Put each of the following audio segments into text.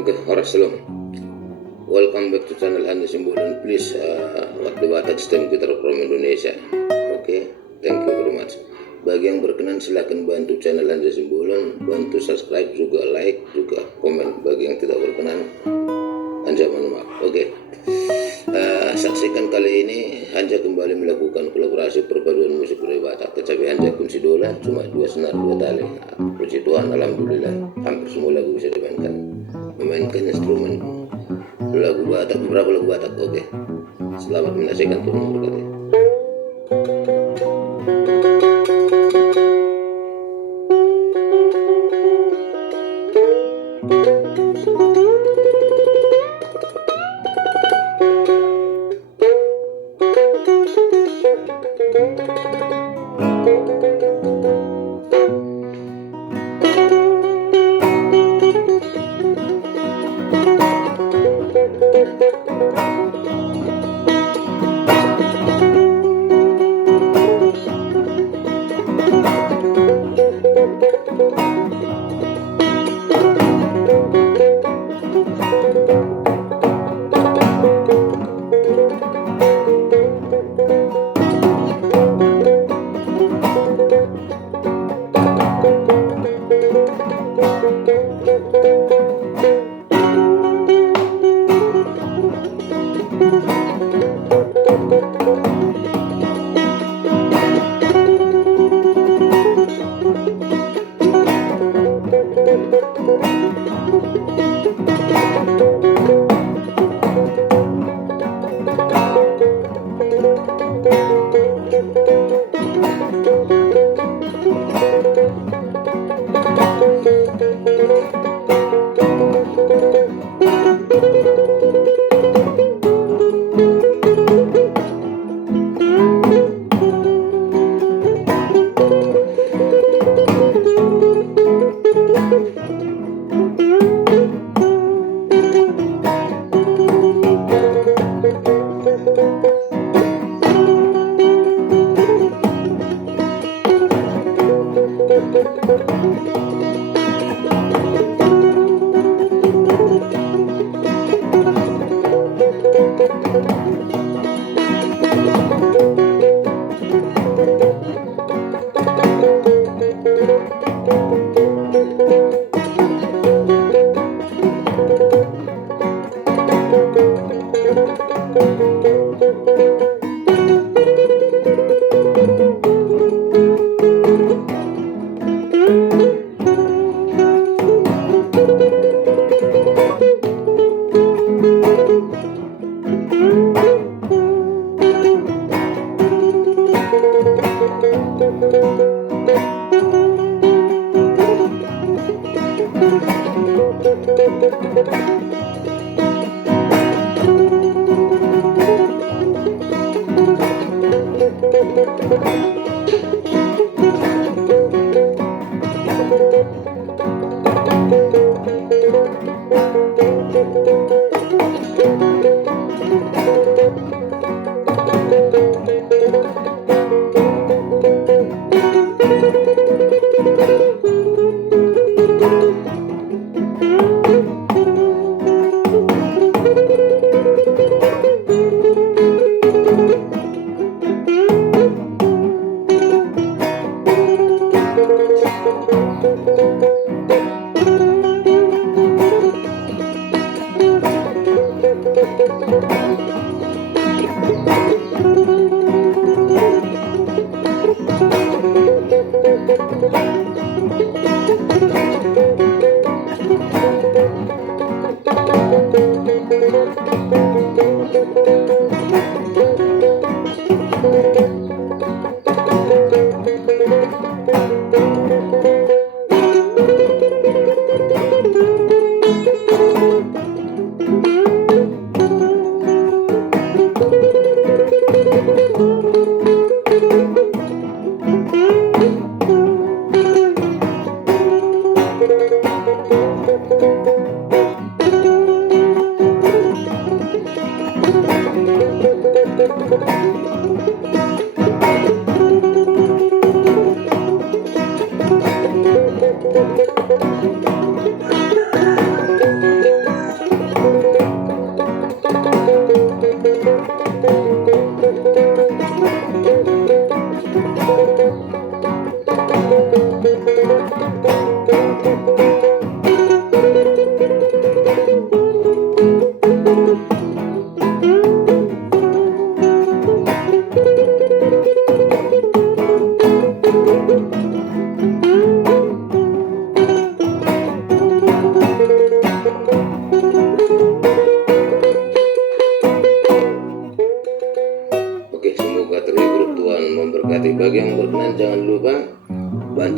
Okay, alright, salam. Welcome back to channel Anda Simbolon. Please, waktu Batak STEM kita from Indonesia. Okay, thank you very much. Bagi yang berkenan silahkan bantu channel Anda Simbolon, bantu subscribe juga, like juga, komen. Bagi yang tidak berkenan, Anja mohon maaf. Oke. Saksikan kali ini Anja kembali melakukan kolaborasi perpaduan musik budaya Batak. Tetapi Anja kunci dola cuma 2 senar 2 tali. Puji Tuhan, alhamdulillah hampir semua lagu bisa dimainkan. Memainkan instrumen lagu Batak, beberapa lagu Batak. Oke. Selamat menyaksikan, Tuhan memberkati.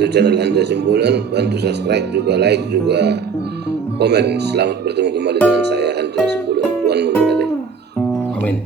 bantu channel Anda Simbolon, bantu subscribe, juga like, juga komen. Selamat bertemu kembali dengan saya Anda Simbolon. Tuhan memberkati. Amin.